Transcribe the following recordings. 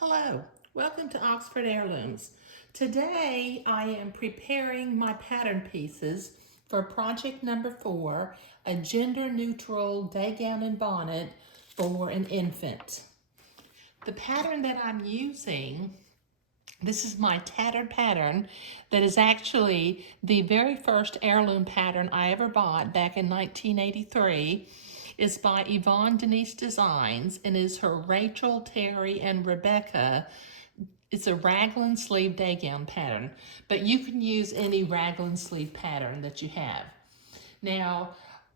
Hello, welcome to Oxford Heirlooms. Today I am preparing my pattern pieces for project number 4, a gender-neutral day gown and bonnet for an infant. The pattern that I'm using, this is my tattered pattern that is actually the very first heirloom pattern I ever bought back in 1983. Is by Yvonne Denise Designs and is her Rachel, Terry, and Rebecca. It's a raglan sleeve day gown pattern, but you can use any raglan sleeve pattern that you have. Now,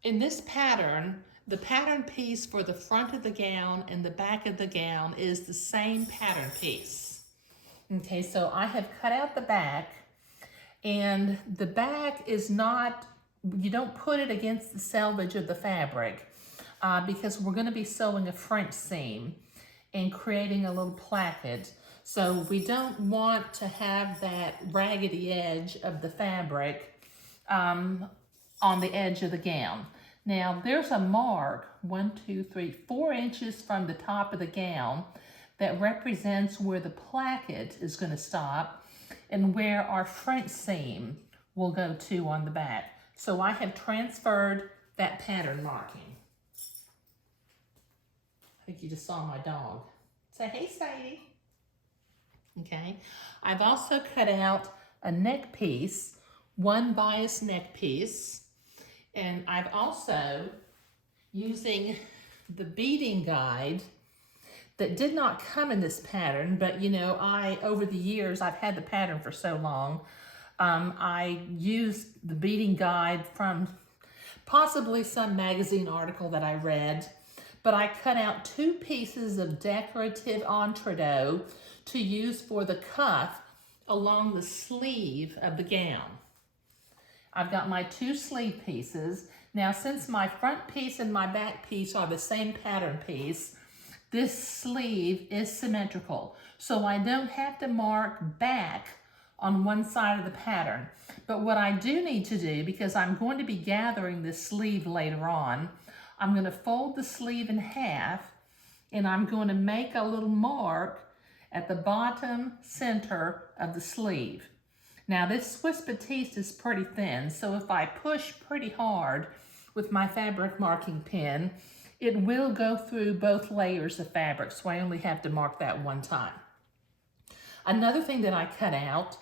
in this pattern, the pattern piece for the front of the gown and the back of the gown is the same pattern piece. Okay, so I have cut out the back, and the back is not, you don't put it against the selvage of the fabric because we're going to be sewing a French seam and creating a little placket. So we don't want to have that raggedy edge of the fabric on the edge of the gown. Now there's a mark, 4 inches from the top of the gown that represents where the placket is going to stop and where our French seam will go to on the back. So I have transferred that pattern marking. I think you just saw my dog. Say, hey, Sadie. Okay. I've also cut out a neck piece, one bias neck piece, and I've also, using the beading guide that did not come in this pattern, but you know, over the years, I've had the pattern for so long, I used the beading guide from possibly some magazine article that I read, but I cut out 2 pieces of decorative entredeaux to use for the cuff along the sleeve of the gown. I've got my 2 sleeve pieces. Now, since my front piece and my back piece are the same pattern piece, this sleeve is symmetrical, so I don't have to mark back on one side of the pattern. But what I do need to do, because I'm going to be gathering this sleeve later on, I'm going to fold the sleeve in half, and I'm going to make a little mark at the bottom center of the sleeve. Now this Swiss Batiste is pretty thin, so if I push pretty hard with my fabric marking pen, it will go through both layers of fabric, so I only have to mark that one time. Another thing that I cut out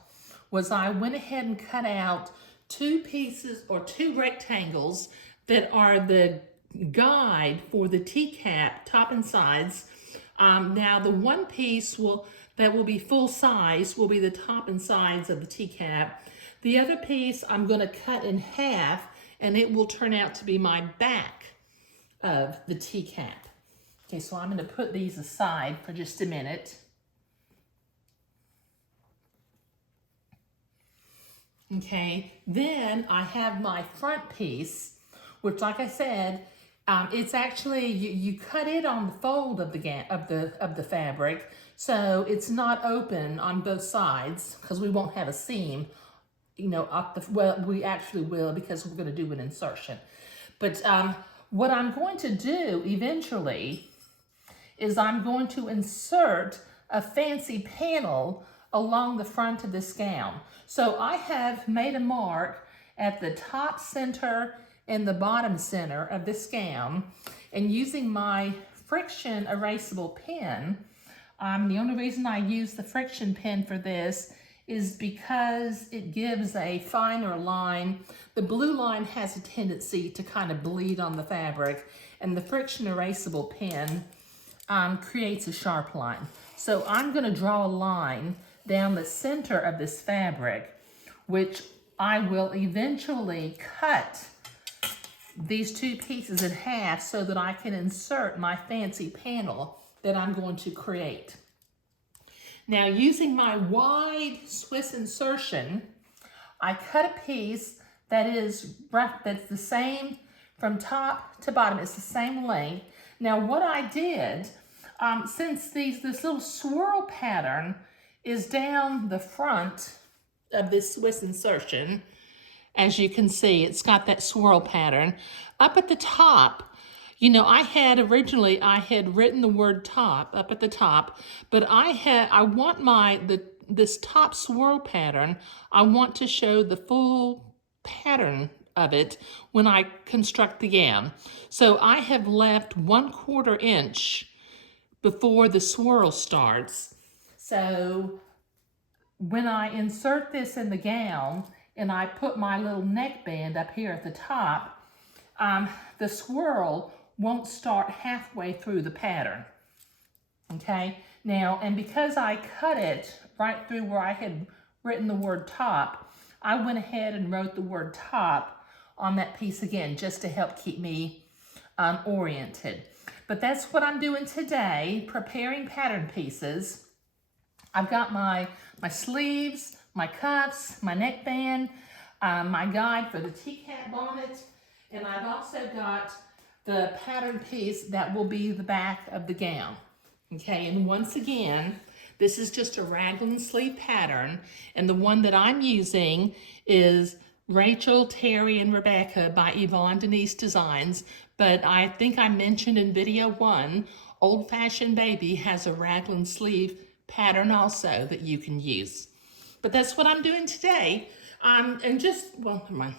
was I went ahead and cut out 2 pieces or 2 rectangles that are the guide for the T-cap, top and sides. Now the one piece that will be full size will be the top and sides of the T-cap. The other piece I'm going to cut in half, and it will turn out to be my back of the T-cap. Okay, so I'm going to put these aside for just a minute. Okay, then I have my front piece, which, like I said, it's actually you cut it on the fold of the fabric, so it's not open on both sides because we won't have a seam, you know, well, we actually will because we're going to do an insertion. But what I'm going to do eventually is I'm going to insert a fancy panel along the front of this gown. So I have made a mark at the top center and the bottom center of this gown, and using my friction erasable pen, the only reason I use the friction pen for this is because it gives a finer line. The blue line has a tendency to kind of bleed on the fabric, and the friction erasable pen creates a sharp line. So I'm going to draw a line down the center of this fabric, which I will eventually cut these 2 pieces in half so that I can insert my fancy panel that I'm going to create. Now, using my wide Swiss insertion, I cut a piece that's the same from top to bottom. It's the same length. Now, what I did, since this little swirl pattern is down the front of this Swiss insertion, as you can see, it's got that swirl pattern. Up at the top, You know, originally I had written the word top up at the top, but I want this top swirl pattern, I want to show the full pattern of it when I construct the gown. So I have left 1/4 inch before the swirl starts. So when I insert this in the gown and I put my little neckband up here at the top, the swirl won't start halfway through the pattern. Okay, now, and because I cut it right through where I had written the word top, I went ahead and wrote the word top on that piece again, just to help keep me oriented. But that's what I'm doing today, preparing pattern pieces. I've got my sleeves, my cuffs, my neckband, my guide for the tea-cap bonnet, and I've also got the pattern piece that will be the back of the gown. Okay, and once again, this is just a raglan sleeve pattern, and the one that I'm using is Rachel, Terry, and Rebecca by Yvonne, Denise Designs, but I think I mentioned in video 1, Old Fashioned Baby has a raglan sleeve pattern also that you can use. But that's what I'm doing today. Well, never mind.